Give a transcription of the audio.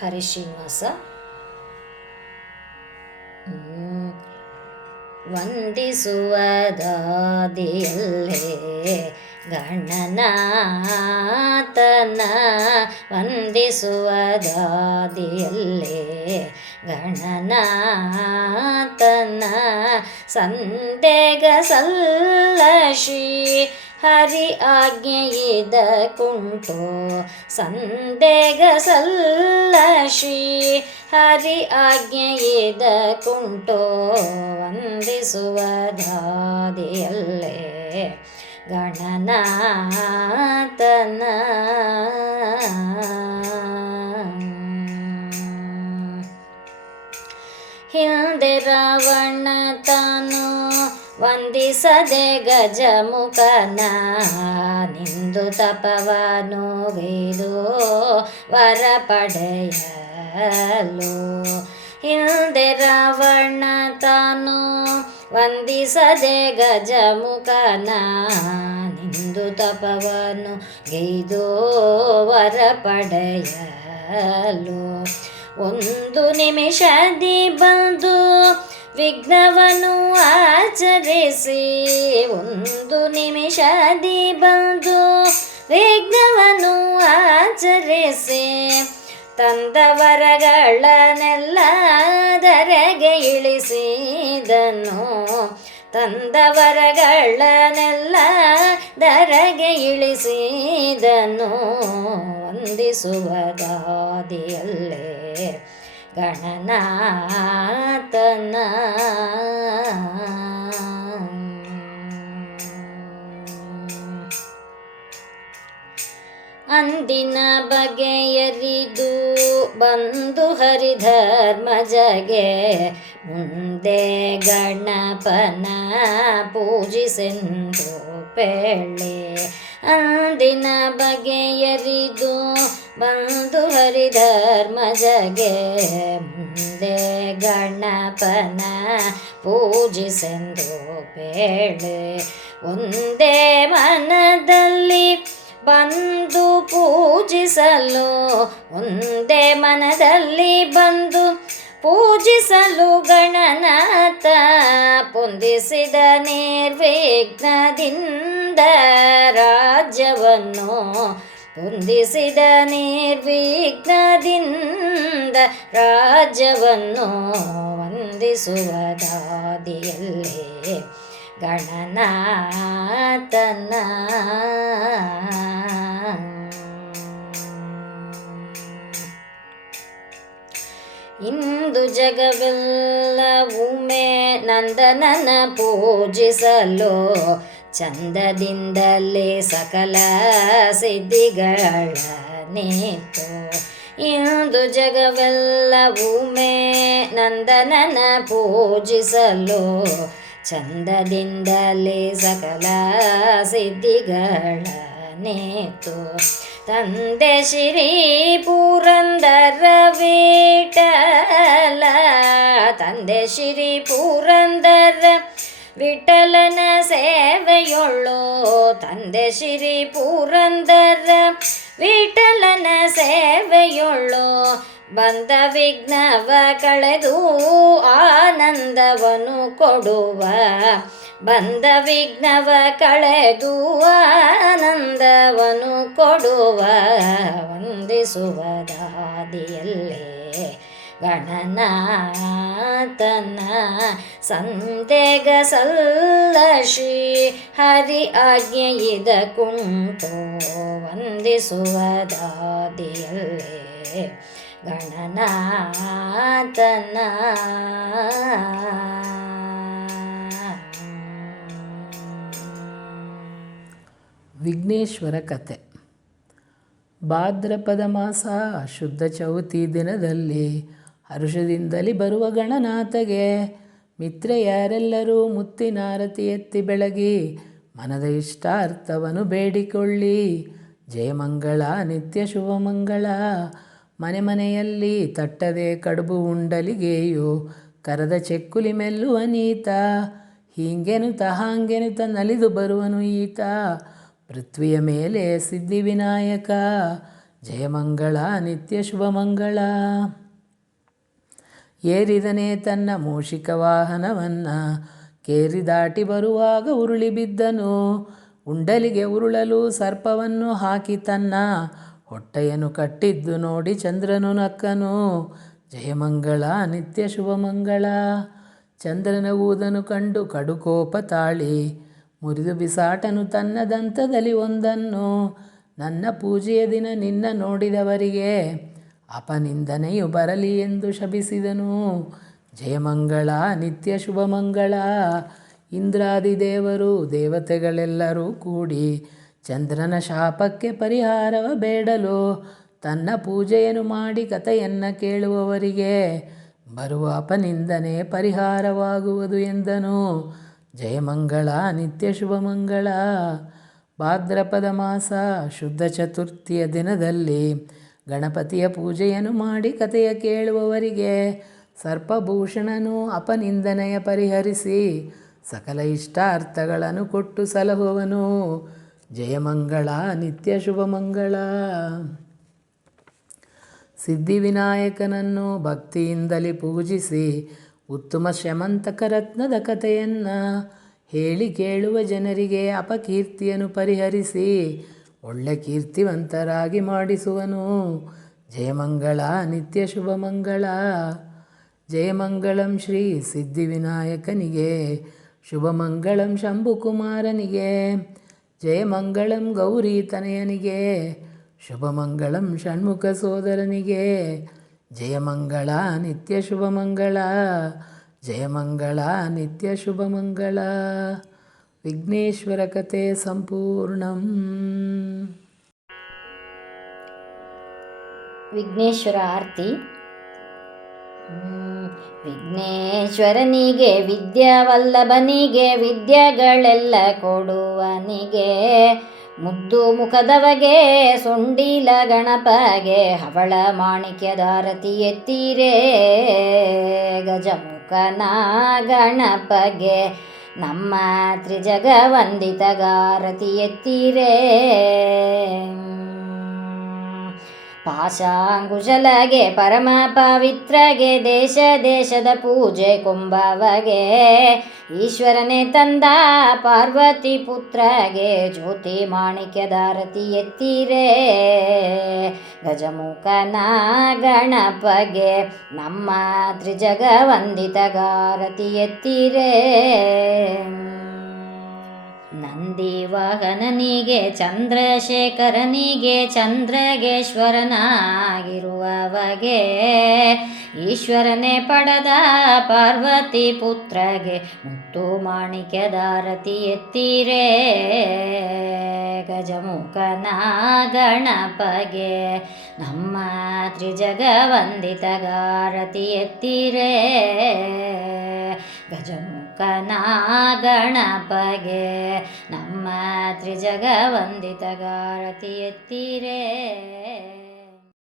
ಹರಿಶ್ರೀನಿವಾಸ. ವಂದಿಸುವದಾದಿಯಲ್ಲೇ ಗಣನಾಥನ, ವಂದಿಸುವದಾದಿಯಲ್ಲೇ ಗಣನಾಥನ, ಸಂದೇಗ ಸಲ್ಲ ಶ್ರೀ ಹರಿ ಆಜ್ಞೆಯಿದಕುಂಟೋ, ಸಂದೇಗ ಸಲ್ಲ ಶ್ರೀ ಹರಿ ಆಜ್ಞೆಯಿದಕುಂಟೋ, ವಂದಿಸುವದಾದಿಯಲ್ಲೇ ಗಣನಾಥನ. ಹಿಂದೆ ರಾವಣ ತಾನು ವಂದಿಸದೆ ಗಜಮುಖನ, ನಿಂದು ತಪವನು ಗೈದು ವರ ಪಡೆಯಲು. ಹಿಂದೆ ರಾವಣ ತಾನು ವಂದಿಸದೆ ಗಜಮುಖನ, ನಿಂದು ತಪವನು ಗೈದು ವರ ಪಡೆಯಲು. ಒಂದು ನಿಮಿಷದಿ ಬಂದು ವಿಘ್ನವನ್ನು ಆಚರಿಸಿ, ಒಂದು ನಿಮಿಷದಿ ಬಂದು ವಿಘ್ನವನ್ನು ಆಚರಿಸಿ, ತಂದ ವರಗಳನ್ನೆಲ್ಲ ಧರೆಗೆ ಇಳಿಸಿದನು, ತಂದ ವರಗಳನ್ನೆಲ್ಲ ಧರೆಗೆ ಇಳಿಸಿದನು, ವಂದಿಸುವದಾದಿಯಲ್ಲೇ ಗಣನಾಥನ. ಅಂದಿನ ಬಗೆಯರಿದು ಬಂದು ಹರಿಧರ್ಮಜಗೆ, ಮುಂದೆ ಗಣಪನ ಪೂಜಿಸೆಂದು ಪೇಳೆ. ಅಂದಿನ ಬಗೆಯರಿದು ಬಂದು ಹರಿಧರ್ಮಜಗೆ, ಮುಂದೆ ಗಣಪನ ಪೂಜಿಸೆಂದು ಪೇಳೆ. ಒಂದೇ ಮನದಲ್ಲಿ ಬಂದು ಪೂಜಿಸಲು, ಒಂದೇ ಮನದಲ್ಲಿ ಬಂದು ಪೂಜಿಸಲು ಗಣನಾಥ, ಪೊಂದಿಸಿದ ನಿರ್ವಿಘ್ನದಿಂದ ರಾಜ್ಯವನ್ನು, ಪೊಂದಿಸಿದ ನಿರ್ವಿಘ್ನದಿಂದ ರಾಜ್ಯವನ್ನು, ವಂದಿಸುವದಾದಿಯಲ್ಲೇ ಗಣನಾಥನ. ಇಂದು ಜಗವೆಲ್ಲವೊಮ್ಮೆ ನಂದನನ ಪೂಜಿಸಲು, ಚಂದದಿಂದಲೇ ಸಕಲ ಸಿದ್ಧಿಗಳನ್ನಿತ್ತು. ಇಂದು ಜಗವೆಲ್ಲವೊಮ್ಮೆ ನಂದನನ ಪೂಜಿಸಲು, ಚಂದದಿಂದಲೇ ಸಕಲ ಸಿದ್ಧಿಗಳನ್ನಿತ್ತು. ತಂದೆ ಶ್ರೀ ಪುರಂದರ ವಿಠಲ, ತಂದೆ ಶ್ರೀ ಪುರಂದರ ವಿಠಲನ ಸೇವೆಯೊಳ್ಳು, ತಂದೆ ಶ್ರೀ ಪುರಂದರ ವಿಠಲನ ಸೇವೆಯೊಳ್ಳು. ಬಂದ ವಿಘ್ನವ ಕಳೆದು ಆನಂದವನ್ನು ಕೊಡುವ, ಬಂದ ವಿಘ್ನವ ಕಳೆದು ಆನಂದವನ್ನು ಕೊಡುವ, ವಂದಿಸುವದಾದಿಯಲ್ಲೇ ಗಣನಾಥನ. ಸಂದೇಗ ಸಲ್ಲ ಶ್ರೀ ಹರಿ ಆಜ್ಞೆಯಿದಕುಂಟೋ, ವಂದಿಸುವದಾದಿಯಲ್ಲೇ ಗಣನಾಥನ. ವಿಘ್ನೇಶ್ವರ ಕಥೆ. ಭಾದ್ರಪದ ಮಾಸ ಶುದ್ಧ ಚೌತಿ ದಿನದಲ್ಲಿ ಹರುಷದಿಂದಲೇ ಬರುವ ಗಣನಾಥಗೆ ಮಿತ್ರೆಯರೆಲ್ಲರೂ ಮುತ್ತಿನಾರತಿ ಎತ್ತಿ ಬೆಳಗಿ ಮನದ ಇಷ್ಟಾರ್ಥವನ್ನು ಬೇಡಿಕೊಳ್ಳಿ. ಜಯಮಂಗಳ ನಿತ್ಯ ಶುಭಮಂಗಳ. ಮನೆ ಮನೆಯಲ್ಲಿ ತಟ್ಟದೆ ಕಡುಬು ಉಂಡಲಿಗೆಯು ಕರದ ಚೆಕ್ಕುಲಿ ಮೆಲ್ಲುವ ನೀತ. ಹೀಂಗೆನುತ ಹಾಂಗೆನುತ ನಲಿದು ಬರುವನು ಈತ. ಪೃಥ್ವಿಯ ಮೇಲೆ ಸಿದ್ಧಿವಿನಾಯಕ. ಜಯಮಂಗಳ ನಿತ್ಯ ಶುಭಮಂಗಳ. ಏರಿದನೇ ತನ್ನ ಮೂಷಿಕ ವಾಹನವನ್ನು, ಕೇರಿ ದಾಟಿ ಬರುವಾಗ ಉರುಳಿ ಬಿದ್ದನು. ಉಂಡಲಿಗೆ ಉರುಳಲು ಸರ್ಪವನ್ನು ಹಾಕಿ ತನ್ನ ಹೊಟ್ಟೆಯನ್ನು ಕಟ್ಟಿದ್ದು ನೋಡಿ ಚಂದ್ರನು ನಕ್ಕನು. ಜಯಮಂಗಳ ನಿತ್ಯ ಶುಭಮಂಗಳ. ಚಂದ್ರನ ಊದನು ಕಂಡು ಕಡುಕೋಪ ತಾಳಿ, ಮುರಿದು ಬಿಸಾಟನು ತನ್ನ ದಂತದಲ್ಲಿ ಒಂದನ್ನು. ನನ್ನ ಪೂಜೆಯ ದಿನ ನಿನ್ನ ನೋಡಿದವರಿಗೆ ಅಪನಿಂದನೆಯು ಬರಲಿ ಎಂದು ಶಪಿಸಿದನು. ಜಯಮಂಗಳ ನಿತ್ಯ ಶುಭಮಂಗಳ. ಇಂದ್ರಾದಿ ದೇವರು ದೇವತೆಗಳೆಲ್ಲರೂ ಕೂಡಿ ಚಂದ್ರನ ಶಾಪಕ್ಕೆ ಪರಿಹಾರವ ಬೇಡಲು, ತನ್ನ ಪೂಜೆಯನ್ನು ಮಾಡಿ ಕಥೆಯನ್ನು ಕೇಳುವವರಿಗೆ ಬರುವ ಅಪನಿಂದನೆ ಪರಿಹಾರವಾಗುವುದು ಎಂದನು. ಜಯಮಂಗಳ ನಿತ್ಯ ಶುಭಮಂಗಳ. ಭಾದ್ರಪದ ಮಾಸ ಶುದ್ಧ ಚತುರ್ಥಿಯ ದಿನದಲ್ಲಿ ಗಣಪತಿಯ ಪೂಜೆಯನ್ನು ಮಾಡಿ ಕಥೆಯ ಕೇಳುವವರಿಗೆ ಸರ್ಪಭೂಷಣನು ಅಪನಿಂದನೆಯ ಪರಿಹರಿಸಿ ಸಕಲ ಇಷ್ಟಾರ್ಥಗಳನ್ನು ಕೊಟ್ಟು ಸಲಹುವನು. ಜಯಮಂಗಳ ನಿತ್ಯ ಶುಭಮಂಗಳ. ಸಿದ್ಧಿವಿನಾಯಕನನ್ನು ಭಕ್ತಿಯಿಂದಲೇ ಪೂಜಿಸಿ ಉತ್ತಮ ಶ್ಯಮಂತಕ ರತ್ನದ ಕಥೆಯನ್ನು ಹೇಳಿ ಕೇಳುವ ಜನರಿಗೆ ಅಪಕೀರ್ತಿಯನ್ನು ಪರಿಹರಿಸಿ ಒಳ್ಳೆ ಕೀರ್ತಿವಂತರಾಗಿ ಮಾಡಿಸುವನು. ಜಯಮಂಗಳ ನಿತ್ಯ ಶುಭಮಂಗಳ. ಜಯಮಂಗಳಂ ಶ್ರೀ ಸಿದ್ಧಿವಿನಾಯಕನಿಗೆ, ಶುಭಮಂಗಳಂ ಶಂಭುಕುಮಾರನಿಗೆ, ಜಯಮಂಗಳಂ ಗೌರಿ ತನಯನಿಗೆ, ಶುಭಮಂಗಳಂ ಷಣ್ಮುಖ ಸೋದರನಿಗೆ. ಜಯಮಂಗಳ ನಿತ್ಯ ಶುಭಮಂಗಳ. ಜಯಮಂಗಳ ನಿತ್ಯ ಶುಭಮಂಗಳ. ವಿಘ್ನೇಶ್ವರ ಕಥೆ ಸಂಪೂರ್ಣಂ. ವಿಘ್ನೇಶ್ವರ ಆರತಿ. ವಿಘ್ನೇಶ್ವರನಿಗೆ ವಿದ್ಯಾವಲ್ಲಭನಿಗೆ ವಿದ್ಯೆಗಳೆಲ್ಲ ಕೊಡುವನಿಗೆ, ಮುದ್ದು ಮುಖದವಗೆ ಸೊಂಡಿಲ ಗಣಪಗೆ ಹವಳ ಮಾಣಿಕ್ಯದಾರತಿ ಎತ್ತೀರೇ. ಗಜಮುಖನ ಗಣಪಗೆ ನಮ್ಮ ತ್ರಿಜಗ ವಂದಿತಗಾರತಿ ಎತ್ತೀರೇ. ಪಾಶಾಂಕುಶಲಗೆ ಪರಮ ಪವಿತ್ರಗೆ ದೇಶ ದೇಶದ ಪೂಜೆ ಕೊಂಬವಗೆ, ಈಶ್ವರನೇ ತಂದ ಪಾರ್ವತಿ ಪುತ್ರಗೆ ಜ್ಯೋತಿ ಮಾಣಿಕ್ಯದಾರತಿ ಎತ್ತೀರೇ. ಗಜಮುಖನ ಗಣಪಗೆ ನಮ್ಮ ತ್ರಿಜಗ ವಂದಿತಗಾರತಿ ಎತ್ತೀರೇ. ನಂದಿ ವಾಹನನಿಗೆ ಚಂದ್ರಶೇಖರನಿಗೆ ಚಂದ್ರಗೇಶ್ವರನಾಗಿರುವವಗೆ, ಈಶ್ವರನೇ ಪಡೆದ ಪಾರ್ವತಿ ಪುತ್ರಗೆ ಮುತ್ತು ಮಾಣಿಕ್ಯದಾರತಿ ಎತ್ತೀರೇ. ಗಜಮುಖನ ಗಣಪಗೆ ನಮ್ಮ ತ್ರಿಜಗ ವಂದಿತಗಾರತಿ ಎತ್ತೀರೇ. ಗಜಮುಖನ ಗಣಪಗೆ ನಮ್ಮ ತ್ರಿಜಗ ವಂದಿತಗಾರತಿ ಎತ್ತೀರೇ.